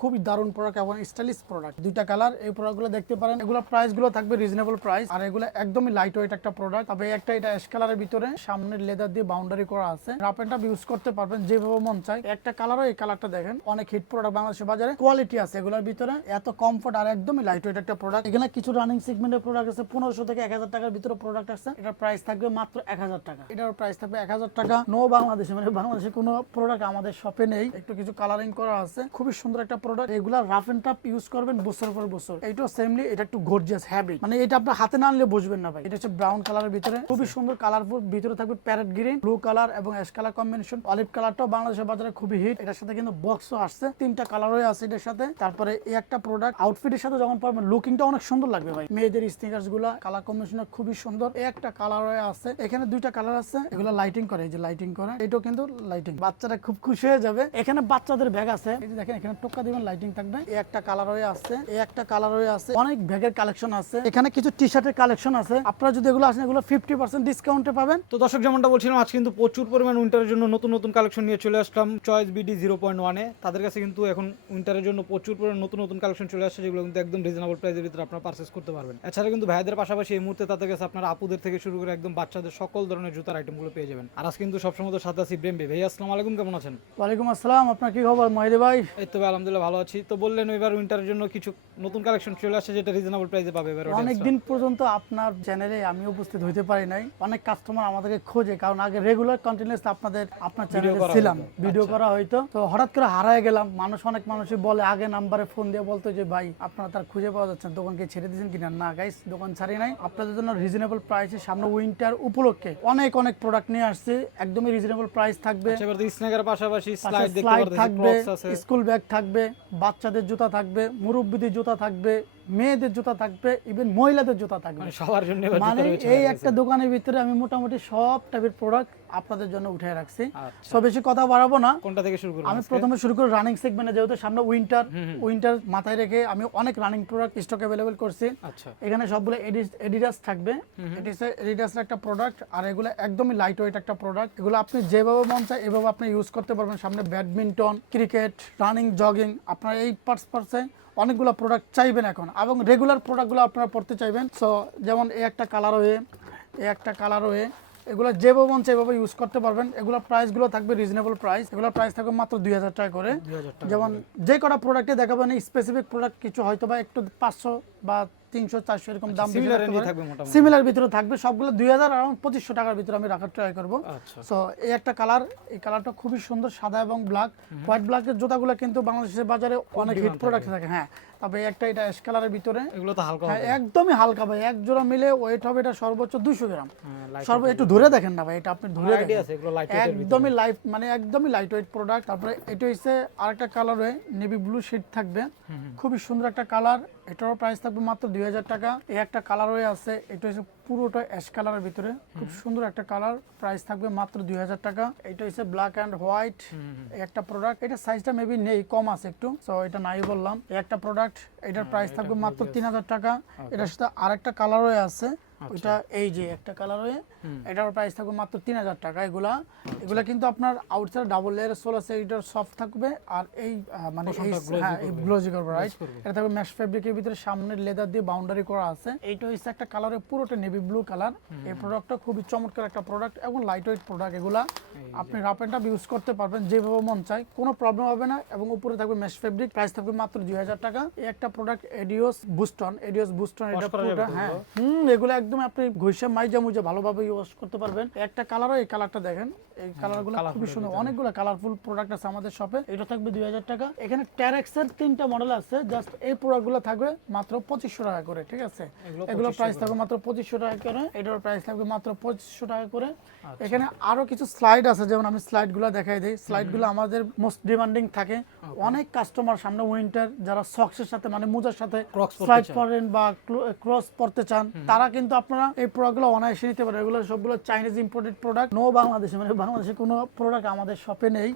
খুবই দারুণ প্রোডাক্ট এবং স্টাইলিশ প্রোডাক্ট দুইটা কালার এই প্রোডাক্টগুলো দেখতে পারেন। এগুলো প্রাইসগুলো থাকবে রিজনেবল প্রাইস আর এগুলো একদমই লাইট ওয়েট একটা প্রোডাক্ট তবে একটা এটা অ্যাশ কালারের ভিতরে সামনের লেদার দিয়ে বাউন্ডারি করা আছে। রাপ এন্ড ইউজ করতে পারবেন যেভাবে মন চায়। একটা কালারও এই কালারটা দেখেন। অনেক হিট প্রোডাক্ট বাংলাদেশের বাজারে কোয়ালিটি আছে এগুলোর ভিতরে। এত কমফোর্ট আর একদমই লাইট ওয়েট একটা প্রোডাক্ট এখানে কিছু রানিং সেগমেন্টের প্রোডাক্ট আছে। পনেরোশো থেকে এক হাজার টাকার ভিতরে প্রোডাক্ট আছে। এটার প্রাইস থাকবে মাত্র এক হাজার টাকা। এটার প্রাইস থাকবে এক হাজার টাকা। নো বাংলাদেশে মানে বাংলাদেশে কোনো প্রোডাক্ট আমাদের শপে নেই। একটু কিছু কালারিং করা আছে। খুবই সুন্দর একটা প্রোডাক্ট এগুলা রাফ এন্ড টাফ ইউজ করবেন বছর পর বছর। এইটাও সেমলি এটা একটু গর্জিয়াস হ্যাভি মানে এটা আপনার হাতে না আনলে বুঝবেন না ভাই। এটা হচ্ছে ব্রাউন কালারের ভিতরে। খুবই সুন্দর কালারফুল ভিতরে থাকবে প্যারেট গ্রিন ব্লু কালার এবং অ্যাশ কালার কম্বিনেশন অলিভ কালারটাও বাংলাদেশের বাজারে খুবই হিট এটার সাথে কিন্তু বক্সও আসছে। তিনটা কালারই আছে এটার সাথে। তারপরে এই একটা প্রোডাক্ট আউটফিটের সাথে যখন পারবেন লুকিংটা অনেক সুন্দর লাগবে ভাই। মেয়েদের স্নিকার্সগুলা কালার কম্বিনেশন খুবই সুন্দর। এই একটা কালার আছে। এখানে দুইটা কালার আছে। এগুলো লাইটিং করে এই যে লাইটিং করে। এটাও কিন্তু লাইটিং বাচ্চারা খুব খুশি হয়ে যাবে। এখানে বাচ্চাদের ব্যাগ আছে। এই যে দেখেন এখানে টোকা দিবেন লাইটিং থাকবে। এই একটা কালার হয়ে আছে এই একটা কালার হয়ে আছে অনেক ব্যাগের কালেকশন আছে। এখানে কিছু টি শার্টের কালেকশন আছে। আপনারা যদি এগুলো আসেন এগুলো ফিফটি পার্সেন্ট ডিসকাউন্টে পাবেন। তো দর্শক যেমনটা বলছিলাম আজ কিন্তু প্রচুর পরিমাণ উইন্টারের জন্য নতুন নতুন কালেকশন নিয়ে চলে আসলাম। চয়েস বিডি জিরো পয়েন্ট ওয়ানে তাদের কাছে কিন্তু এখন উইন্টারের জন্য প্রচুর পরিমাণ নতুন নতুন কালেকশন চলে আসছে যেগুলো কিন্তু একদম রিজনেবল প্রাইসের ভিতরে আপনারা পারচেস করতে পারবেন। এছাড়া কিন্তু ভাইদের পাশাপাশি এই মুহূর্তে তাদের কাছে আপনারা আপুদের থেকে শুরু করে একদম বাচ্চাদের সকল ধরনের জুতার আইটেমগুলো পেয়ে যাবেন। আর আজ কিন্তু সবসময় তো আছি ব্রেম ভাই আসসালামু আলাইকুম কেমন আছেন? ওয়ালাইকুম আসসালাম। আপনার কি খবর? মহিদি ভাই? এই তো ভাই আলহামদুলিল্লাহ ভালো আছি। তো বললেন এবার উইন্টারের জন্য কিছু নতুন কালেকশন চলে আসছে যেটা রিজনেবল প্রাইসে পাবে এবার অনেক দিন পর্যন্ত আপনার চ্যানেলে আমি উপস্থিত হইতে পারি নাই। অনেক কাস্টমার আমাদেরকে খোঁজে কারণ আগে রেগুলার কন্টিনিউস আপনাদের আপনার চ্যানেলে ছিলাম ভিডিও করা হইতো। তো হঠাৎ করে হারায় গেলাম। মানুষ অনেক মানুষই বলে আগে নাম্বারে ফোন দিয়ে বলতো যে ভাই আপনারা তার খুঁজে পাওয়া যাচ্ছে দোকানকে ছেড়ে দিয়েছেন কিনা? না গাইস দোকান ছাড়ি নাই। আপনাদের জন্য রিজনেবল প্রাইসে সামনে উইন্টার উপলক্ষে অনেক অনেক প্রোডাক্ট নিয়ে আসছে। একদমই রিজনেবল প্রাইস থাকবে। আচ্ছা, স্ন্যাকের পাশাপাশি স্লাইড দেখতে স্লাইড থাকবে স্কুল ব্যাগ থাকবে। বাচ্চাদের জুতা থাকবে মুরব্বীদের জুতা থাকবে মেয়েদের জুতা থাকবে ইভেন মহিলাদের জুতা থাকবে। মানে সবার জন্য মানে এই একটা দোকানের ভিতরে আমি মোটামুটি সব টাইপের প্রোডাক্ট আপনাদের জন্য উঠে রাখছি। আচ্ছা। সব বেশি কথা বাড়াবো না। কোনটা থেকে শুরু করব আমি প্রথমে শুরু করি রানিং সেগমেন্টে যেহেতু সামনে উইন্টার উইন্টার মাথায় রেখে আমি অনেক রানিং প্রোডাক্ট স্টক অ্যাভেলেবেল করছি। আচ্ছা। এখানে সবগুলো এডিডাস থাকবে। এডিডাসের একটা প্রোডাক্ট আর এগুলো একদমই লাইট ওয়েট একটা প্রোডাক্ট এগুলো আপনি যেভাবে মন চায় এভাবে আপনি ইউজ করতে পারবেন। সামনে ব্যাডমিন্টন ক্রিকেট রানিং জগিং আপনার এই পার্টস পার্টসে অনেকগুলো প্রোডাক্ট চাইবেন এখন। এবং রেগুলার প্রোডাক্টগুলো আপনারা পড়তে চাইবেন। সো যেমন এ একটা কালার হয়ে এ একটা কালার হয়ে এগুলো যেভাবে মন সেভাবে ইউজ করতে পারবেন। এগুলোর প্রাইসগুলো থাকবে রিজনেবল প্রাইস এগুলোর প্রাইস থাকবে মাত্র দুই হাজার টাকা করে। যেমন যে কটা প্রোডাক্টে দেখাবেন স্পেসিফিক প্রোডাক্ট কিছু হয়তো বা একটু পাঁচশো বা তিনশো চারশো এরকম দাম থাকবে মোটামুটি। সিমিলার ভিতরে থাকবে সবগুলো দুই হাজার আরাউন্ড পঁচিশশো টাকার ভিতরে আমি রাখার ট্রাই করব। তো সো এই একটা কালার এই কালারটা খুবই সুন্দর সাদা এবং ব্ল্যাক হোয়াইট ব্ল্যাকের জুতাগুলো কিন্তু বাংলাদেশের বাজারে অনেক হিট প্রোডাক্ট থাকে হ্যাঁ। তবে একটা এটা অ্যাশ কালারের ভিতরে। এগুলো তো হালকা হ্যাঁ একদমই হালকা ভাই এক জোড়া মিলে ওয়েট হবে এটা সর্বোচ্চ দুইশো গ্রাম। হ্যাঁ, সর্ব একটু ধরে দেখেন না ভাই এটা আপনি ধরে দেখেন। আছে, এগুলো লাইট একদমই লাইট মানে একদমই লাইট ওয়েট প্রোডাক্ট তারপরে এটা হচ্ছে আরেকটা কালার হয়ে নেভি ব্লু শেড থাকবে। খুবই সুন্দর একটা কালার এটারও প্রাইস থাকবে মাত্র দুই হাজার টাকা। এই একটা কালার হয়ে আছে এটা হচ্ছে পুরোটা অ্যাশ কালারের ভিতরে। খুব সুন্দর একটা কালার প্রাইস থাকবে মাত্র দুই হাজার টাকা। এটা হচ্ছে ব্ল্যাক অ্যান্ড হোয়াইট একটা প্রোডাক্ট এটা সাইজটা মেবি নেই কম আছে একটু। সো এটা নাই বললাম। একটা প্রোডাক্ট এটার প্রাইস থাকবে মাত্র তিন হাজার টাকা। এটার সাথে আরেকটা কালারও আছে। ওইটা এই যে একটা কালার হয়ে এটার প্রাইস থাকবে মাত্র তিন হাজার টাকা এগুলা। এগুলা কিন্তু আপনার আউটসাইড ডাবল লেয়ার সোল আছে এটার সফট থাকবে আর এই মানে এই হ্যাঁ গ্লোজি করবে। রাইট এটা থাকবে ম্যাশ ফেব্রিকের ভিতরে সামনের লেদার দিয়ে বাউন্ডারি করা আছে। এইটা হচ্ছে একটা কালারের পুরোটা নেভি ব্লু কালার এই প্রোডাক্টটা খুবই চমৎকার একটা প্রোডাক্ট এবং লাইট ওয়েট প্রোডাক্ট এগুলা আপনি রাপ এন্ড ইউজ করতে পারবেন যেভাবে মন চায় কোনো প্রবলেম হবে না এবং উপরে থাকবে ম্যাশ ফেব্রিক প্রাইস থাকবে মাত্র দুই হাজার টাকা। এই একটা প্রোডাক্ট এডিওস বুস্টন এডিওস বুস্টন এটা হ্যাঁ। হুম এগুলো একদম আপনি ঘষে মাইজা মুজা ভালোভাবে ইউজ করতে পারবেন। একটা কালারও এই কালারটা দেখেন। এই কালারগুলো খুবই সুন্দর। অনেকগুলো কালারফুল প্রোডাক্ট আছে আমাদের শপে এটা থাকবে দুই হাজার টাকা। এখানে ট্যারেক্স এর তিনটা মডেল আছে। জাস্ট এই প্রোডাক্টগুলো থাকবে মাত্র পঁচিশশো টাকা করে ঠিক আছে? এগুলো প্রাইস থাকবে মাত্র পঁচিশশো টাকা করে। এটার প্রাইস থাকবে মাত্র পঁচিশশো টাকা করে। এখানে আরও কিছু স্লাইড আছে যেমন আমি স্লাইডগুলো দেখাই দিই। স্লাইডগুলো আমাদের মোস্ট ডিমান্ডিং থাকে। অনেক কাস্টমার সামনে উইন্টার যারা সক্সের সাথে মানে মোজার সাথে স্লাইড পরেন বা ক্রস পড়তে চান তারা কিন্তু আপনারা এই প্রোডাক্টগুলো অনায়াসে নিতে পারেন। এগুলো সবগুলো চাইনিজ ইম্পোর্টেড প্রোডাক্ট নো বাংলাদেশে মানে বাংলাদেশে কোনো প্রোডাক্ট আমাদের শপে নেই।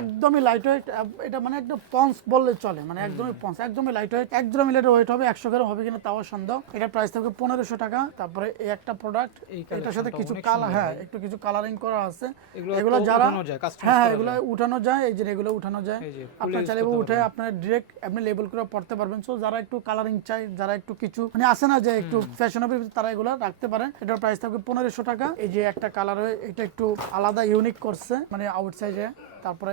একদমই লাইট ওয়েট এটা মানে একদম পন্স বললে চলে মানে একদমই পন্স একদমই লাইট ওয়েট এক গ্রাম মিলের ওয়েট হবে একশো গ্রাম হবে কিনা তাও সন্দেহ। এটা প্রাইস থাকবে পনেরোশো টাকা। তারপরে এই একটা প্রোডাক্ট এটার সাথে কিছু কালার হ্যাঁ একটু কিছু কালারিং করা আছে। এগুলো যারা হ্যাঁ হ্যাঁ এগুলো উঠানো যায় এই যে এগুলো উঠানো যায়। আপনার চাইলে উঠে আপনার ডিরেক্ট আপনি লেবেল করে পড়তে পারবেন। সো যারা একটু কালারিং চাই যারা একটু কিছু মানে আসে না যে একটু ফ্যাশনেবল তারা এগুলো রাখতে পারেন। এটার প্রাইস থাকবে পনেরোশো টাকা। এই যে একটা কালার এটা একটু আলাদা ইউনিক করছে মানে আউটসাইডে তারপরে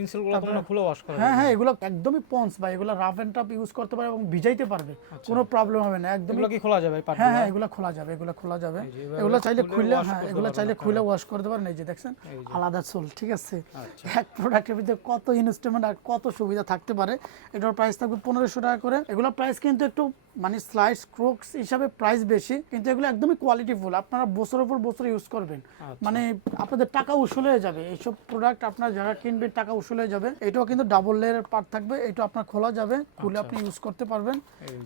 ইনসেলগুলো আপনারা খুলে ওয়াশ করা হ্যাঁ হ্যাঁ এগুলো একদমই পন্স এগুলো রাফ এন্ড টাফ ইউজ করতে পারে এবং ভিজাইতে পারবে কোনো প্রবলেম হবে না একদমই এগুলো কি খোলা যাবে হ্যাঁ হ্যাঁ এগুলো খোলা যাবে এগুলো খোলা যাবে। এগুলো চাইলে খুললে হ্যাঁ এগুলো চাইলে খুলে ওয়াশ করতে পারেন এই যে দেখছেন? আলাদা সোল ঠিক আছে? আচ্ছা। এক প্রোডাক্টের ভিতরে কত ইনস্ট্রুমেন্ট আর কত সুবিধা থাকতে পারে এটার প্রাইস থাকবে পনেরোশো টাকা করে। এগুলো প্রাইস কিন্তু একটু মানে স্লাইস ক্রোকস হিসাবে প্রাইস বেশি কিন্তু এগুলো একদমই কোয়ালিটিফুল আপনারা বছরের পর বছর ইউজ করবেন। আচ্ছা। মানে আপনাদের টাকা উসুল হয়ে যাবে। এইসব প্রোডাক্ট আপনার যারা কিনবেন টাকা উসুলে হয়ে যাবে। এটাও কিন্তু ডাবল লেয়ারের পার্ট থাকবে। এটা আপনার খোলা যাবে। খুলে আপনি ইউজ করতে পারবেন।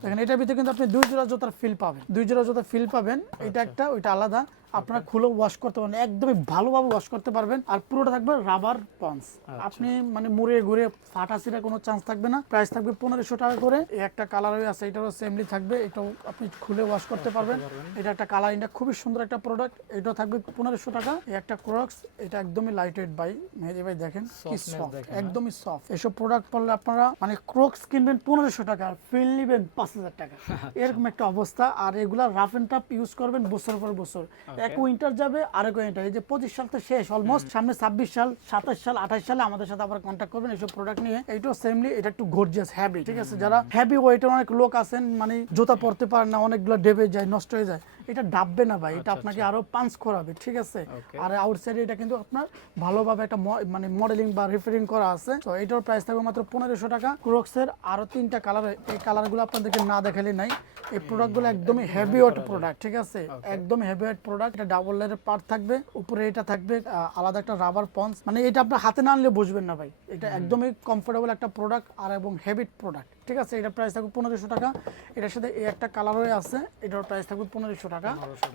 দেখেন এটার ভিতরে কিন্তু আপনি দুই জোড়া জোতার ফিল পাবেন। দুই জোড়া জোতার ফিল পাবেন। এটা আচ্ছা। একটা ওইটা আলাদা। আপনারা খুলে ওয়াশ করতে পারবেন একদমই ভালোভাবে ওয়াশ করতে পারবেন আর পুরোটা থাকবে রাবার পন্স আচ্ছা। আপনি মানে মুড়ে ঘুরে ফাটাছিরা কোনো চান্স থাকবে না প্রাইস থাকবে পনেরোশো টাকা করে। একটা কালার আছে এটারও সেমলি থাকবে এটাও আপনি খুলে ওয়াশ করতে পারবেন। এটা একটা কালার এটা খুবই সুন্দর একটা প্রোডাক্ট এটাও থাকবে পনেরোশো টাকা। একটা ক্রক্স এটা একদমই লাইট ওয়েট বাই মেহেদি ভাই দেখেন কি সফট হ্যাঁ। একদমই সফট এসব প্রোডাক্ট পড়লে আপনারা মানে ক্রক্স কিনবেন পনেরোশো টাকা আর ফিল নেবেন পাঁচ হাজার টাকা। এরকম একটা অবস্থা আর এগুলা রাফ এন্ড টাফ ইউজ করবেন বছর পর বছর। এক উইন্টার যাবে আরেক উইন্টার। এই যে পঁচিশ সাল তো শেষ অলমোস্ট সামনে ছাব্বিশ সাল সাতাশ সাল আঠাশ সালে আমাদের সাথে আবার কন্ট্যাক্ট করবেন এইসব প্রোডাক্ট নিয়ে। এইটাও সেমলি এটা একটু গর্জিয়াস হ্যাভি ঠিক আছে? যারা হ্যাভি ওয়েটের অনেক লোক আছেন মানে জুতা পরতে পারেন না অনেকগুলো ডেবে যায় নষ্ট হয়ে যায় এটা ডাববে না ভাই এটা আপনাকে আরও পাঞ্চ করাবে ঠিক আছে. আর আউটসাইডে এটা কিন্তু আপনার ভালোভাবে একটা মানে মডেলিং বা রিফারিং করা আছে। তো এটার প্রাইস থাকবে মাত্র পনেরোশো টাকা। ক্রোক্সের আরও তিনটা কালার এই কালারগুলো আপনাদেরকে না দেখালে নাই। এই প্রোডাক্টগুলো একদমই হেভি ওয়েট প্রোডাক্ট ঠিক আছে? একদম হেভি ওয়েট প্রোডাক্ট এটা ডাবল লেয়ারের পার্ট থাকবে উপরে এটা থাকবে আলাদা একটা রাবার পন্স মানে এটা আপনার হাতে না আনলে বুঝবেন না ভাই। এটা একদমই কমফোর্টেবল একটা প্রোডাক্ট আর এবং হেভিট প্রোডাক্ট ঠিক আছে এটা প্রাইস থাকবে পনেরোশো টাকা। এটার সাথে এই একটা কালার হয়ে আছে এটার প্রাইস থাকবে পনেরোশো টাকা।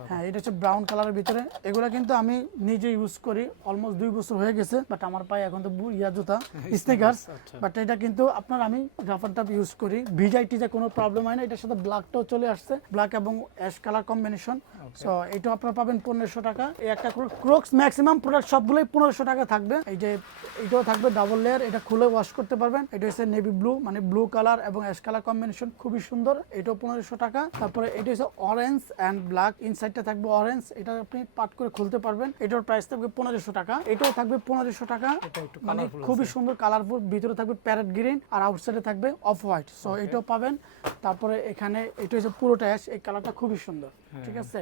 হ্যাঁ এটা হচ্ছে ব্রাউন কালারের ভিতরে। এগুলো কিন্তু আমি নিজে ইউজ করি অলমোস্ট দুই বছর হয়ে গেছে বাট আমার পায়ে এখন তো ইয়া জুতা স্নিকার্স আচ্ছা। বাট এটা কিন্তু আপনার আমি রাফার টাপ ইউজ করি। ভিজাই টিজা কোনো প্রবলেম হয় না এটার সাথে ব্ল্যাকটাও চলে আসছে ব্ল্যাক এবং অ্যাশ কালার কম্বিনেশন সো এটা আপনারা পাবেন পনেরোশো টাকা। এই একটা ক্রোক্স ম্যাক্সিমাম প্রোডাক্ট সবগুলোই পনেরোশো টাকা থাকবে। এই যে এটাও থাকবে ডাবল লেয়ার এটা খুলে ওয়াশ করতে পারবেন। এটা হচ্ছে নেভি ব্লু মানে ব্লু কালার এবং অ্যাশ কালার কম্বিনেশন খুবই সুন্দর। এটাও পনেরোশো টাকা। তারপরে এটা হচ্ছে অরেঞ্জ অ্যান্ড ব্ল্যাক ইনসাইডটা থাকবে অরেঞ্জ এটা আপনি পাট করে খুলতে পারবেন। এটার প্রাইস থাকবে পনেরোশো টাকা। এটাও থাকবে পনেরোশো টাকা। মানে খুবই সুন্দর কালারফুল ভিতরে থাকবে প্যারেট গ্রিন আর আউটসাইডে থাকবে অফ হোয়াইট সো এটাও পাবেন। তারপরে এখানে এটা হচ্ছে পুরোটা অ্যাশ এই কালারটা খুবই সুন্দর। ঠিক আছে?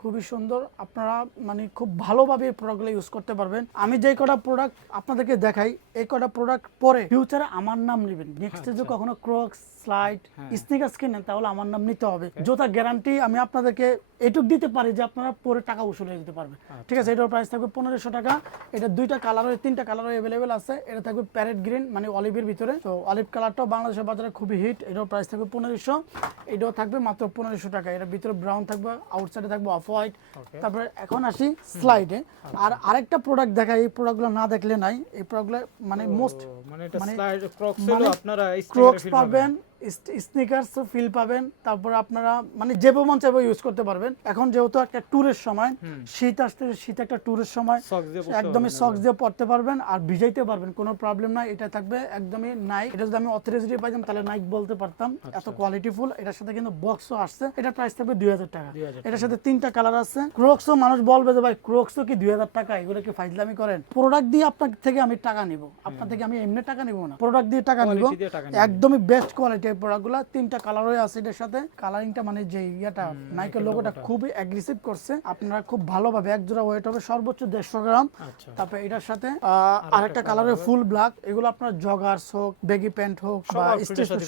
খুবই সুন্দর। আপনারা মানে খুব ভালোভাবে প্রোডাক্টগুলো ইউজ করতে পারবেন। আমি যে কটা প্রোডাক্ট আপনাদেরকে দেখাই এই কটা প্রোডাক্ট পরে ফিউচারে আমার নাম নেবেন। নেক্সট আচ্ছা। যদি কখনো ক্রক্স স্লাইড হ্যাঁ। স্নিকার্স কিনেন তাহলে আমার নাম নিতে হবে। জোতা গ্যারান্টি আমি আপনাদেরকে এটুক দিতে পারি যে আপনারা পরে টাকা উসুল হয়ে দিতে পারবেন। আচ্ছা। ঠিক আছে? এটার প্রাইস থাকবে পনেরোশো টাকা। এটা দুইটা কালার তিনটা কালার অ্যাভেলেবেল আছে। এটা থাকবে প্যারেট গ্রিন মানে অলিভের ভিতরে। তো অলিভ কালারটাও বাংলাদেশের বাজারে খুবই হিট এটার প্রাইস থাকবে পনেরোশো। এটাও থাকবে মাত্র পনেরোশো টাকা। এটার ভিতরে ব্রাউন থাকবে আউটসাইডে থাকবে অফ হোয়াইট তারপরে এখন আসি স্লাইডে আর আরেকটা প্রোডাক্ট দেখা এই প্রোডাক্টগুলো না দেখলে নাই। এই প্রোডাক্টগুলো মানে মোস্ট মানে মানে- ক্রক্স মানে আপনারা স্ক্রক্স পাবেন স্নিকার্স ফিল পাবেন তারপরে আপনারা মানে যে মন চাইবে ইউজ করতে পারবেন। এখন যেহেতু একটা ট্যুরের সময় শীত আসতে শীত একটা ট্যুরের সময় দিয়ে একদমই সক্স দিয়ে পড়তে পারবেন আর ভিজাইতে পারবেন কোনো প্রবলেম নাই এটা থাকবে একদমই নাইক এটা যদি আমি অথরাইজড পাইতাম তাহলে নাইক বলতে পারতাম এত আচ্ছা। কোয়ালিটিফুল এটার সাথে কিন্তু বক্সও আসছে এটার প্রাইস থাকবে দুই হাজার টাকা। এটার সাথে তিনটা কালার আছে। ক্রোক্সও মানুষ বলবে যে ভাই ক্রোক্সও কি দুই হাজার টাকা? এগুলো কি ফাইজলামি করেন? প্রোডাক্ট দিয়ে আপনার থেকে আমি টাকা নিব। আপনার থেকে আমি এমনি টাকা নিব না। প্রোডাক্ট দিয়ে টাকা নিব। দিয়ে একদমই বেস্ট কোয়ালিটির প্রোডাক্টগুলো তিনটা কালার হয়ে আছে এটার সাথে। কালারিংটা মানে যে ইয়াটা নাইকের লোগোটা খুবই অ্যাগ্রেসিভ করছে। আপনারা খুব ভালোভাবে এক জোড়া ওয়েট হবে সর্বোচ্চ দেড়শো গ্রাম। আচ্ছা। তারপরে এটার সাথে আরেকটা কালারের ফুল ব্ল্যাক এগুলো আপনার জগার্স হোক বেগি প্যান্ট হোক বা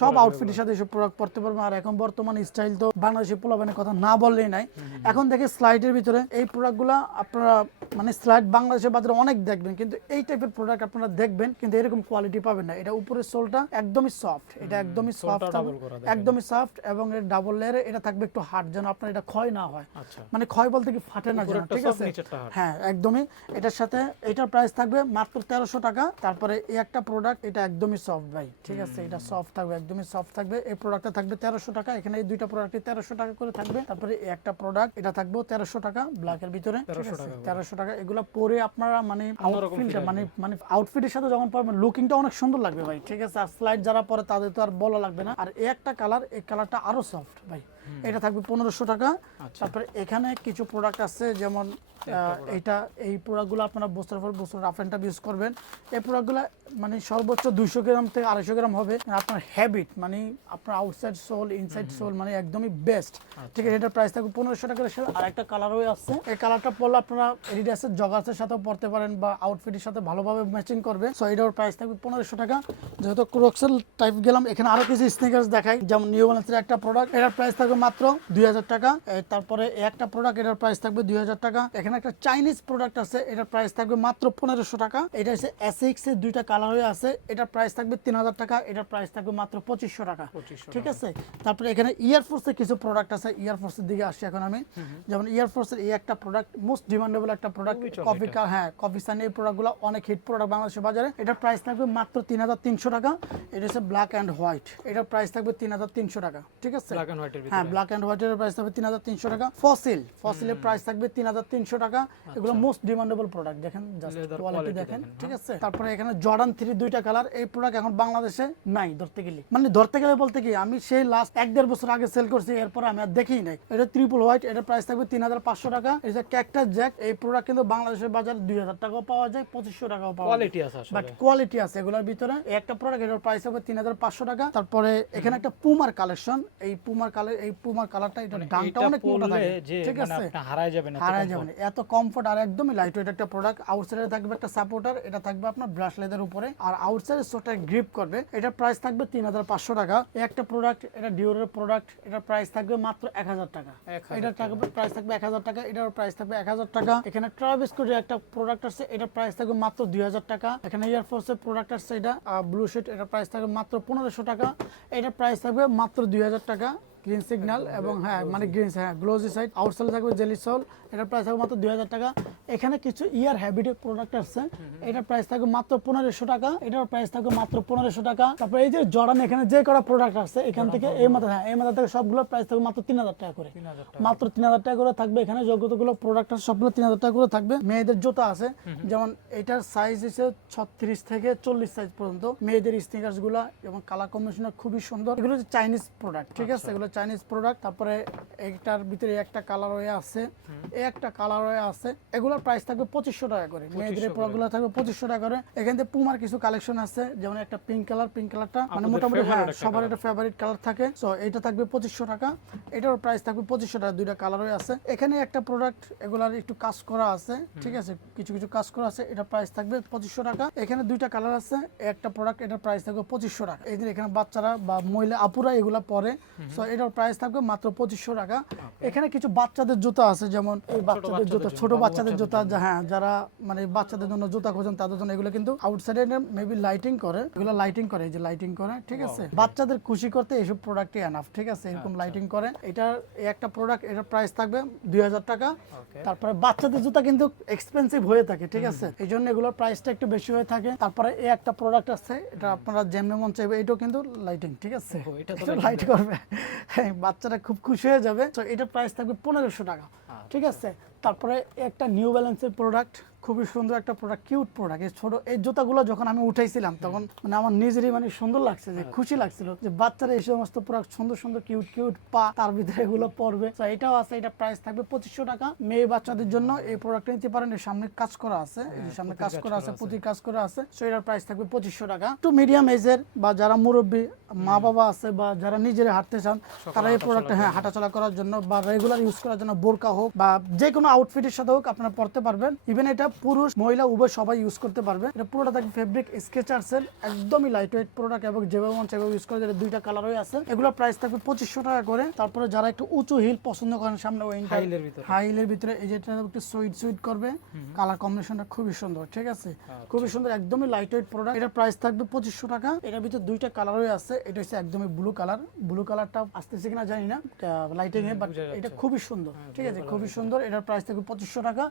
সব আউটফিটের সাথে এসব প্রোডাক্ট পড়তে পারবেন। আর এখন বর্তমানে স্টাইল তো বাংলাদেশি পোলাবানের কথা না বললেই নাই। এখন দেখে স্লাইডের ভিতরে এই প্রোডাক্টগুলো আপনারা মানে স্লাইড বাংলাদেশের বাজারে অনেক দেখবেন কিন্তু এই টাইপের প্রোডাক্ট আপনারা দেখবেন কিন্তু এরকম কোয়ালিটি পাবেন না। এটা উপরের সোলটা একদমই সফট এটা একদমই সোলটা সফট। একদমই সফট এবং এর ডাবল লেয়ারে এটা থাকবে একটু হার্ড যেন আপনার এটা ক্ষয় না হয়। আচ্ছা। মানে ক্ষয় বলতে কি ফাটে না যেন ঠিক আছে? হ্যাঁ একদমই। এটার সাথে এটার প্রাইস থাকবে মাত্র তেরোশো টাকা। তারপরে এই একটা প্রোডাক্ট এটা একদমই সফট ভাই ঠিক আছে? এটা সফট থাকবে একদমই সফট থাকবে। এই প্রোডাক্টটা থাকবে তেরোশো টাকা। এখানে এই দুইটা প্রোডাক্টই তেরোশো টাকা করে থাকবে। তারপরে এই একটা প্রোডাক্ট এটা থাকবে তেরোশো টাকা ব্ল্যাকের ভিতরে ঠিক 1300 আছে? টাকা করে। তেরোশো টাকা। এগুলো পরে আপনারা মানে আউটফিটটা মানে মানে আউটফিটের সাথে যখন পারবেন লুকিংটা অনেক সুন্দর লাগবে ভাই ঠিক আছে? আর স্লাইড যারা পরে তাদের তো আর বলা লাগবে না। আর এই একটা কালার এই কালারটা আরও সফট ভাই। এটা থাকবে পনেরোশো টাকা। আচ্ছা। তারপরে এখানে কিছু প্রোডাক্ট আছে যেমন এটা এই প্রোডাক্টগুলো আপনারা বছরের পর বছর রাফ অ্যান্ড টাফ ইউজ করবেন। এই প্রোডাক্টগুলো মানে সর্বোচ্চ দুইশো গ্রাম থেকে আড়াইশো গ্রাম হবে। আপনার হ্যাবিট মানে আপনার আউটসাইড সোল ইনসাইড সোল মানে একদমই বেস্ট ঠিক আছে এটার প্রাইস থাকবে পনেরোশো টাকার সাথে আর একটা কালারও আছে। এই কালারটা পরলে আপনারা এডিডাসের জগার্সের সাথেও পরতে পারেন বা আউটফিটের সাথে ভালোভাবে ম্যাচিং করবে। সো এটার প্রাইস থাকবে পনেরোশো টাকা। যেহেতু ক্রোক্সেল টাইপ গেলাম এখানে আরও কিছু স্নিকার্স দেখাই। যেমন নিউ ব্যালেন্সের একটা প্রোডাক্ট এটার প্রাইস থাকবে মাত্র দুই হাজার টাকা। তারপরে একটা প্রোডাক্ট এটার প্রাইস থাকবে দুই হাজার টাকা। এখানে একটা চাইনিজ প্রোডাক্ট আছে এটার প্রাইস থাকবে মাত্র পনেরোশো টাকা। এটা হচ্ছে এসএক্স এর দুইটা কালার হয়ে আছে এটার প্রাইস থাকবে তিন হাজার টাকা এটার প্রাইস থাকবে মাত্র পঁচিশশো টাকা। 2500 ঠিক আছে? তারপরে এখানে ইয়ারফোর্সের কিছু প্রোডাক্ট আছে ইয়ারফোর্সের দিকে আসছি এখন আমি। যেমন ইয়ারফোর্সের এই একটা প্রোডাক্ট মোস্ট ডিমান্ডেবল একটা প্রোডাক্ট কফি কা হ্যাঁ কফি সানি এই প্রোডাক্টগুলো অনেক হিট প্রোডাক্ট বাংলাদেশের বাজারে। এটার প্রাইস থাকবে মাত্র তিন হাজার তিনশো টাকা। এটা হচ্ছে ব্ল্যাক অ্যান্ড হোয়াইট এটার প্রাইস থাকবে তিন হাজার তিনশো টাকা। ঠিক আছে? ব্ল্যাক এন্ড হোয়াইটের হ্যাঁ ভিতরে ব্ল্যাক অ্যান্ড হোয়াইটের প্রাইস থাকবে তিন হাজার তিনশো টাকা। ফসিল ফসিলের প্রাইস থাকবে তিন হাজার তিনশো টাকা। এগুলো মোস্ট ডিমান্ডেবল প্রোডাক্ট দেখেন জাস্ট কোয়ালিটি দেখেন ঠিক আছে? তারপরে এখানে জর্ডান থ্রি দুইটা কালার এই প্রোডাক্ট এখন বাংলাদেশে নাই ধরতে গেলে। মানে ধরতে গেলে বলতে কি আমি সেই লাস্ট এক দেড় বছর আগে সেল করছি এরপর আমি আর দেখি নাই। এটা ট্রিপল হোয়াইট এটার প্রাইস থাকবে তিন হাজার পাঁচশো টাকা। এই যে ক্যাকটাস জ্যাক এই প্রোডাক্ট কিন্তু বাংলাদেশের বাজারে দুই হাজার টাকাও পাওয়া যায় পঁচিশশো টাকাও পাওয়া যায়। কোয়ালিটি আছে বাট কোয়ালিটি আছে এগুলোর ভিতরে। একটা প্রোডাক্ট এটার প্রাইস হবে তিন হাজার পাঁচশো টাকা। তারপরে এখানে একটা পুমার কালেকশন এই পুমার কালার এই পুমার কালারটা এটা দামটা অনেক মোটা থাকে। ঠিক মানে আছে? হারায় যাবেন এত হারায় যাবে না। এত কমফোর্ট আর একদমই লাইট ওয়েট একটা প্রোডাক্ট আউটসাইডে থাকবে একটা সাপোর্টার এটা থাকবে আপনার ব্রাশ লেদার উপরে। আর আউটসাইডে সোটা গ্রিপ করবে। এটার প্রাইস থাকবে তিন হাজার পাঁচশো টাকা। একটা প্রোডাক্ট এটা ডিওরের প্রোডাক্ট এটার প্রাইস থাকবে মাত্র এক হাজার টাকা। এটার থাকবে প্রাইস থাকবে এক হাজার টাকা এটার প্রাইস থাকবে এক হাজার টাকা। এখানে ট্রাভেস কোডের একটা প্রোডাক্ট আছে এটার প্রাইস থাকবে মাত্র দুই হাজার টাকা। এখানে এয়ারফোর্সের প্রোডাক্ট আছে এটা। ব্লু শিট এটার প্রাইস থাকবে মাত্র পনেরোশো টাকা। এটার প্রাইস থাকবে মাত্র দুই হাজার টাকা। গ্রিন সিগন্যাল এবং হ্যাঁ মানে গ্রিন হ্যাঁ গ্লোজি সাইড আউটসাইড থাকবে জেলি সল এটার প্রাইস থাকবে মাত্র দুই হাজার টাকা। এখানে কিছু ইয়ার হ্যাবিটের প্রোডাক্ট আছে এটার প্রাইস থাকবে মাত্র পনেরোশো টাকা। এটার প্রাইস থাকবে মাত্র পনেরোশো টাকা। তারপরে এই যে জর্ডান এখানে যে কটা প্রোডাক্ট আছে এখান থেকে এই মাথা হ্যাঁ এই মাথা থেকে সবগুলোর প্রাইস থাকবে মাত্র তিন হাজার টাকা করে। মাত্র তিন হাজার টাকা করে থাকবে এখানে। যতগুলো প্রোডাক্ট আছে সবগুলো তিন হাজার টাকা করে থাকবে। মেয়েদের জুতা আছে। যেমন এটার সাইজ হচ্ছে ছত্রিশ থেকে চল্লিশ সাইজ পর্যন্ত। মেয়েদের স্নিকার্সগুলা এবং কালার কম্বিনেশন খুবই সুন্দর। এগুলো হচ্ছে চাইনিজ প্রোডাক্ট ঠিক আছে? এগুলো চাইনিজ প্রোডাক্ট তারপরে এইটার ভিতরে একটা কালার হয়ে আছে একটা কালার হয়ে আছে। এগুলোর প্রাইস থাকবে পঁচিশশো টাকা করে। মেয়েদের থাকবে পঁচিশশো টাকা করে। এখান থেকে পুমার কিছু কালেকশন আছে যেমন একটা পিঙ্ক কালার পিঙ্ক কালারটা মানে মোটামুটি হ্যাঁ সবার একটা ফেভারিট কালার থাকে। সো এটা থাকবে পঁচিশশো টাকা। এটার প্রাইস থাকবে পঁচিশশো টাকা দুইটা কালারই আছে। এখানে একটা প্রোডাক্ট এগুলার একটু কাজ করা আছে ঠিক আছে? কিছু কিছু কাজ করা আছে প্রাইস থাকবে পঁচিশশো টাকা। এখানে দুইটা কালার আছে একটা প্রোডাক্ট এটার প্রাইস থাকবে পঁচিশশো টাকা। যে এখানে বাচ্চারা বা মহিলা আপুরা এগুলা পরে সো এটার প্রাইস থাকবে মাত্র পঁচিশশো টাকা। এখানে কিছু বাচ্চাদের জুতা আছে যেমন এই বাচ্চাদের জুতা ছোট বাচ্চাদের জুতা যা- হ্যাঁ যারা মানে বাচ্চাদের জন্য জুতা খোঁজেন তাদের জন্য এগুলো কিন্তু আউটসাইডে মেবি লাইটিং করে এগুলো লাইটিং করে যে লাইটিং করে ঠিক আছে? বাচ্চাদের খুশি করতে এইসব প্রোডাক্টই এনাফ ঠিক আছে? এরকম লাইটিং করে। এটার একটা প্রোডাক্ট এটার প্রাইস থাকবে দুই হাজার টাকা। তারপরে বাচ্চাদের জুতা কিন্তু এক্সপেন্সিভ হয়ে থাকে ঠিক আছে? এই জন্য এগুলোর প্রাইসটা একটু বেশি হয়ে থাকে। তারপরে এই একটা প্রোডাক্ট আছে এটা আপনারা যেমনি মন চাইবে এটাও কিন্তু লাইটিং ঠিক আছে? এটা লাইট করবে। হ্যাঁ, বাচ্চারা খুব খুশি হয়ে যাবে। তো এটার প্রাইস থাকবে পনেরোশো টাকা। ঠিক আছে? তারপরে একটা নিউ ব্যালেন্সের প্রোডাক্ট খুবই সুন্দর একটা প্রোডাক্ট কিউট প্রোডাক্ট এই ছোট এই জুতাগুলো যখন আমি উঠাইছিলাম তখন মানে আমার নিজেরই মানে সুন্দর লাগছে যে খুশি লাগছিল যে বাচ্চারা এই সমস্ত প্রোডাক্ট সুন্দর সুন্দর কিউট কিউট পা তার ভিতরে এগুলো পড়বে তো এটাও আছে এটা প্রাইস থাকবে পঁচিশশো টাকা। মেয়ে বাচ্চাদের জন্য এই প্রোডাক্ট নিতে পারেন এর সামনে কাজ করা আছে। এই যে সামনে কাজ করা আছে প্রতি কাজ করা আছে। সো এটার প্রাইস থাকবে পঁচিশশো টাকা। একটু মিডিয়াম এজের বা যারা মুরব্বী মা বাবা আছে বা যারা নিজেরা হাঁটতে চান তারা এই প্রোডাক্ট হ্যাঁ হাঁটাচলা করার জন্য বা রেগুলার ইউজ করার জন্য বোরকা হোক বা যে কোনো আউটফিটের সাথে হোক আপনারা পড়তে পারবেন। ইভেন এটা পুরুষ মহিলা উভয় সবাই ইউজ করতে পারবে। এটা পুরোটা থাকবে ফেব্রিক স্কেচার্সের একদমই লাইট ওয়েট প্রোডাক্ট এবং যেভাবে মন সেভাবে ইউজ করে যেটা দুইটা কালারই আছে এগুলোর প্রাইস থাকবে পঁচিশশো টাকা করে। তারপরে যারা একটু উঁচু হিল পছন্দ করেন সামনে উইন্টার heel এর ভিতরে। হাই হিলের ভিতরে এই যেটা একটু সুইট সুইট করবে। কালার কম্বিনেশনটা খুবই সুন্দর ঠিক আছে? খুবই সুন্দর একদমই লাইট ওয়েট প্রোডাক্ট এটার প্রাইস থাকবে পঁচিশশো টাকা। এটার ভিতরে দুইটা কালারই আছে। এটা হচ্ছে একদমই ব্লু কালার ব্লু কালারটা আসতেছে কিনা জানি না লাইটিং এ বাট এটা খুবই সুন্দর ঠিক আছে? খুবই সুন্দর। এটার প্রাইস থাকবে পঁচিশশো টাকা।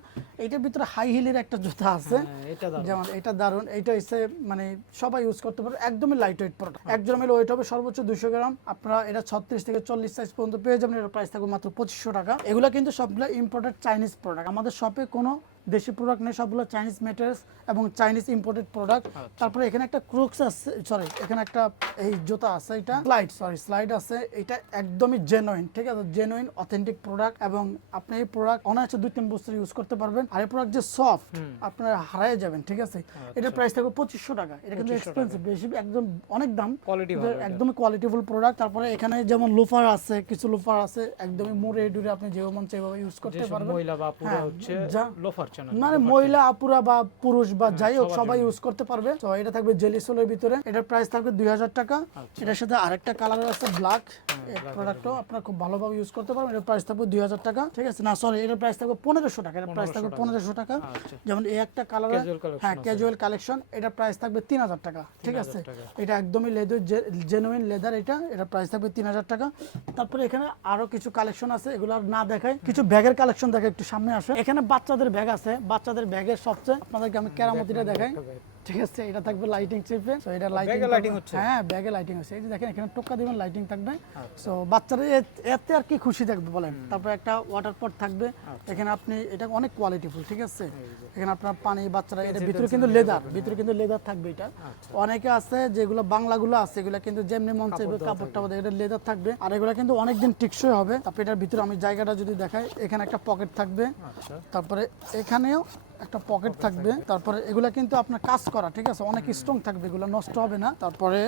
এটার ভিতরে হাই হিলের একটা জুতা আছে। হ্যাঁ, এটা দারুণ। যেমন এটা দারুণ এটা হচ্ছে মানে সবাই ইউজ করতে পারবে একদমই লাইট ওয়েট প্রোডাক্ট এক মিলে ওয়েট হবে সর্বোচ্চ দুশো গ্রাম। আপনারা এটা ছত্রিশ থেকে চল্লিশ সাইজ পর্যন্ত পেয়ে যাবেন। এর প্রাইস থাকবে মাত্র পঁচিশশো টাকা। এগুলো কিন্তু সবগুলো ইম্পোর্টেড চাইনিজ প্রোডাক্ট আমাদের শপে কোনো দেশি প্রোডাক্ট নেই সবগুলো চাইনিজ মেটেরিয়ালস এবং চাইনিজ ইম্পোর্টেড প্রোডাক্ট তারপরে এখানে একটা ক্রুক্স আছে সরি এখানে একটা এই জুতা আছে এটা। স্লাইড সরি স্লাইড আছে। এটা একদমই জেনুইন ঠিক আছে? জেনুইন অথেন্টিক প্রোডাক্ট এবং আপনি এই প্রোডাক্ট অনায়াসে দুই তিন বছর ইউজ করতে পারবেন। আর এই প্রোডাক্ট যে সফট আপনারা হারায় যাবেন ঠিক আছে? এটা প্রাইস থাকবে পঁচিশশো টাকা। এটা কিন্তু এক্সপেন্সিভ বেশি একদম অনেক দাম। এটা। একদমই কোয়ালিটিফুল প্রোডাক্ট তারপরে এখানে যেমন লোফার আছে কিছু লোফার আছে একদমই মুড়ে ডুরে আপনি যেভাবে মন সেভাবে ইউজ করতে পারবেন। মহিলা বা পুরো হ্যাঁ, হচ্ছে লোফার মানে মহিলা আপুরা বা পুরুষ বা যাই হোক সবাই ইউজ করতে পারবে। তো এটা থাকবে জেলি সোলের ভিতরে। এটার প্রাইস থাকবে দুই হাজার টাকা। আচ্ছা। এটার সাথে আরেকটা কালার আছে ব্ল্যাক হ্যাঁ, এই প্রোডাক্টও আপনারা খুব ভালোভাবে ইউজ করতে পারবেন। এটার প্রাইস থাকবে দুই হাজার টাকা। ঠিক আছে? না সরি এটার প্রাইস থাকবে পনেরোশো টাকা। এটার প্রাইস থাকবে পনেরোশো টাকা। আচ্ছা। যেমন এই একটা কালার হ্যাঁ ক্যাজুয়াল কালেকশন এটার প্রাইস থাকবে তিন হাজার টাকা। ঠিক আছে? এটা একদমই লেদার জেনুইন লেদার এটা। এটার প্রাইস থাকবে তিন হাজার টাকা। তারপরে এখানে আরও কিছু কালেকশন আছে। এগুলো আর না দেখায়। কিছু ব্যাগের কালেকশন দেখে একটু সামনে আসে। এখানে বাচ্চাদের ব্যাগ আছে। বাচ্চাদের ব্যাগের সবচেয়ে আপনাদেরকে আমি কেরামতিটা দেখাই। ঠিক আছে এটা থাকবে লাইটিং চিপে তো এটা লাইটিং lighting হচ্ছে? হ্যাঁ ব্যাগে লাইটিং হচ্ছে। এই যে দেখেন এখানে টোকা দিবেন লাইটিং থাকবে। আচ্ছা। সো বাচ্চারা এতে আর কি খুশি থাকবে বলেন? তারপরে একটা ওয়াটার পট থাকবে। আচ্ছা। এখানে আপনি এটা অনেক কোয়ালিটিফুল ঠিক আছে? এখানে আপনার পানি বাচ্চারা এটা ভিতরে কিন্তু লেদার ভিতরে কিন্তু লেদার থাকবে এটা। আচ্ছা। অনেকে আছে যেগুলো বাংলাগুলো আছে এগুলো কিন্তু যেমনি মন চাইবে কাপড় টাপড় এটা লেদার থাকবে। আর এগুলো কিন্তু অনেকদিন টিকসই হবে। তারপরে এটার ভিতরে আমি জায়গাটা যদি দেখাই এখানে একটা পকেট থাকবে। আচ্ছা। তারপরে এখানেও একটা পকেট থাকবে, তারপরে এগুলা কিন্তু আপনার কাজ করা, ঠিক আছে? অনেক স্ট্রং থাকবে, এগুলো নষ্ট হবে না। তারপরে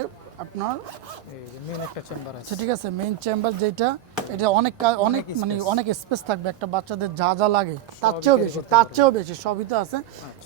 আপনার? মেন একটা চেম্বার আছে। আচ্ছা ঠিক আছে চেম্বার যেটা এটা অনেক অনেক মানে অনেক স্পেস থাকবে একটা বাচ্চাদের যা যা লাগে। তার চেয়েও বেশি তার চেয়েও বেশি সবই তো আছে।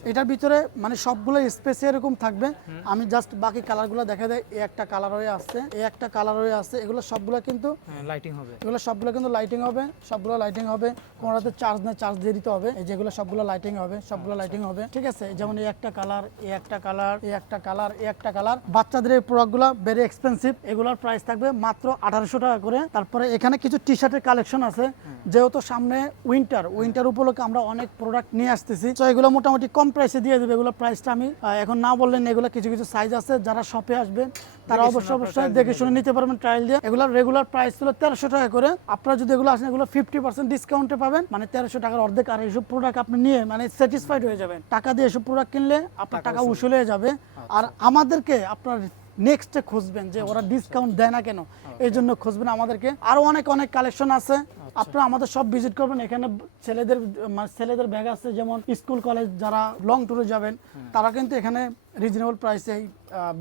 এটার ভিতরে মানে সবগুলো স্পেস এরকম থাকবে। আমি জাস্ট বাকি কালারগুলো দেখা দেয় এই একটা কালার হয়ে আসছে এই একটা কালার হয়ে আসছে এগুলো সবগুলো কিন্তু হ্যাঁ লাইটিং হবে। এগুলো সবগুলো কিন্তু লাইটিং হবে সবগুলো লাইটিং হবে। কোনোটাতে চার্জ না চার্জ দিয়ে দিতে হবে। এই যেগুলো সবগুলো লাইটিং হবে সবগুলো লাইটিং হবে। ঠিক আছে? যেমন এই একটা কালার এই একটা কালার এই একটা কালার এই একটা কালার বাচ্চাদের এই প্রোডাক্টগুলো ভেরি এক্সপেন্সিভ এগুলোর প্রাইস থাকবে মাত্র আঠারোশো টাকা করে। তারপরে এখানে কিছু টি শার্টের কালেকশন আছে যেহেতু সামনে উইন্টার উইন্টার উপলক্ষে আমরা অনেক প্রোডাক্ট নিয়ে আসতেছি। তো এগুলো মোটামুটি কম প্রাইসে দিয়ে দেবে। এগুলো প্রাইসটা আমি এখন না বললেন এগুলো কিছু কিছু সাইজ আছে। যারা শপে আসবে তারা অবশ্যই অবশ্যই দেখে শুনে নিতে পারবেন ট্রায়াল দিয়ে। এগুলোর রেগুলার প্রাইস ছিল তেরোশো টাকা করে। আপনারা যদি এগুলো আসেন এগুলো ফিফটি পার্সেন্ট ডিসকাউন্টে পাবেন। মানে তেরোশো টাকার অর্ধেক আর এইসব প্রোডাক্ট আপনি নিয়ে মানে স্যাটিসফাইড হয়ে যাবেন। টাকা দিয়ে এসব প্রোডাক্ট কিনলে আপনার টাকা উসুল। হয়ে যাবে। আর আমাদেরকে আপনার নেক্সটে খুঁজবেন যে ওরা ডিসকাউন্ট দেয় না কেন? এই জন্য খুঁজবেন আমাদেরকে। আরও অনেক অনেক কালেকশন আছে। আপনারা আমাদের সব ভিজিট করবেন। এখানে ছেলেদের মানে ছেলেদের ব্যাগ আছে যেমন স্কুল কলেজ যারা লং ট্যুরে যাবেন তারা কিন্তু এখানে রিজনেবল প্রাইসে এই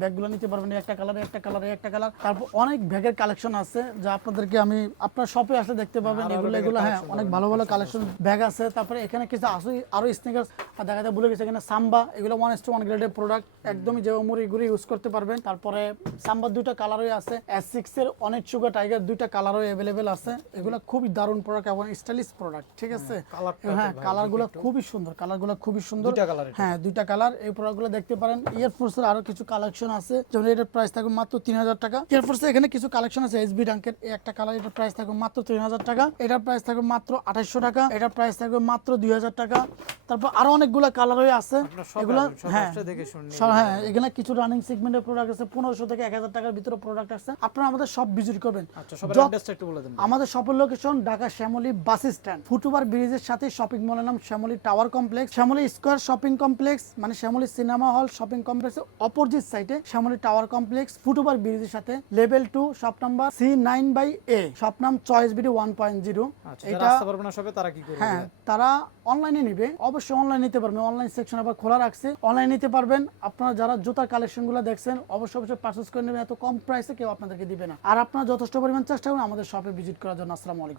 ব্যাগগুলো নিতে পারবেন একটা কালারে একটা কালারে একটা কালার তারপর অনেক ব্যাগের কালেকশন আছে যা আপনাদেরকে আমি আপনার শপে আসলে দেখতে পাবেন এগুলো এগুলো হ্যাঁ অনেক ভালো ভালো কালেকশন ব্যাগ আছে। তারপরে এখানে কিছু আসো আরও স্নিকার দেখা যায় ভুলে গেছে এখানে সাম্বা এগুলো ওয়ান এস টু ওয়ান গ্রেডের প্রোডাক্ট একদমই যে মুড়ি গুড়ি ইউজ করতে পারবেন। তারপরে সাম্বার দুইটা কালারই আছে এস সিক্স এর অনেক সুগার টাইগার দুইটা কালারই অ্যাভেলেবেল আছে। এগুলো খুবই দারুণ প্রোডাক্ট এবং স্টাইলিশ প্রোডাক্ট ঠিক আছে? হ্যাঁ কালারগুলো খুবই সুন্দর কালারগুলো খুবই সুন্দর। হ্যাঁ দুইটা কালার এই প্রোডাক্টগুলো দেখতে পারেন। ইয়ারফোর্সের আরও কিছু কালেকশন আছে। যেমন এটার প্রাইস থাকবে মাত্র তিন হাজার টাকা। ইয়ারফোর্সের এখানে কিছু কালেকশন আছে এসবি ডাঙ্কের একটা কালার এটার প্রাইস থাকবে মাত্র তিন হাজার টাকা। এটার প্রাইস থাকবে মাত্র আঠাইশশো টাকা। এটার প্রাইস থাকবে মাত্র দুই হাজার টাকা। তারপর আরও অনেকগুলো কালারই আছে। এগুলো হ্যাঁ হ্যাঁ এখানে কিছু রানিং সেগমেন্টের প্রোডাক্ট আছে পনেরোশো থেকে এক হাজার টাকার ভিতরে প্রোডাক্ট আছে। আপনারা আমাদের সব ভিজিট করবেন। আচ্ছা আমাদের শপের location Dhaka Shyamoli bus stand. Footover ব্রিজের সাথে শপিং মলের নাম Shyamoli tower complex Shyamoli square shopping complex মানে শ্যামলী সিনেমা হল শপিং কমপ্লেক্সের অপোজিট সাইডে শ্যামলী টাওয়ার কমপ্লেক্স ফুটওভার ব্রিজের সাথে level two shop number C nine by A shop নাম choice BD one point zero এটা তারা কি হ্যাঁ তারা অনলাইনে নিবে। অবশ্যই অনলাইন নিতে পারবেন অনলাইন সেকশন আবার খোলা রাখছে। অনলাইন নিতে পারবেন। আপনারা যারা জুতার কালেকশনগুলো দেখছেন অবশ্যই অবশ্যই পারচেস করে নেবেন। এত কম প্রাইসে কেউ আপনাদেরকে দিবে না। আর আপনারা যথেষ্ট পরিমাণ চেষ্টা করুন আমাদের শপে ভিজিট করার জন্য। আসসালামু আলাইকুম।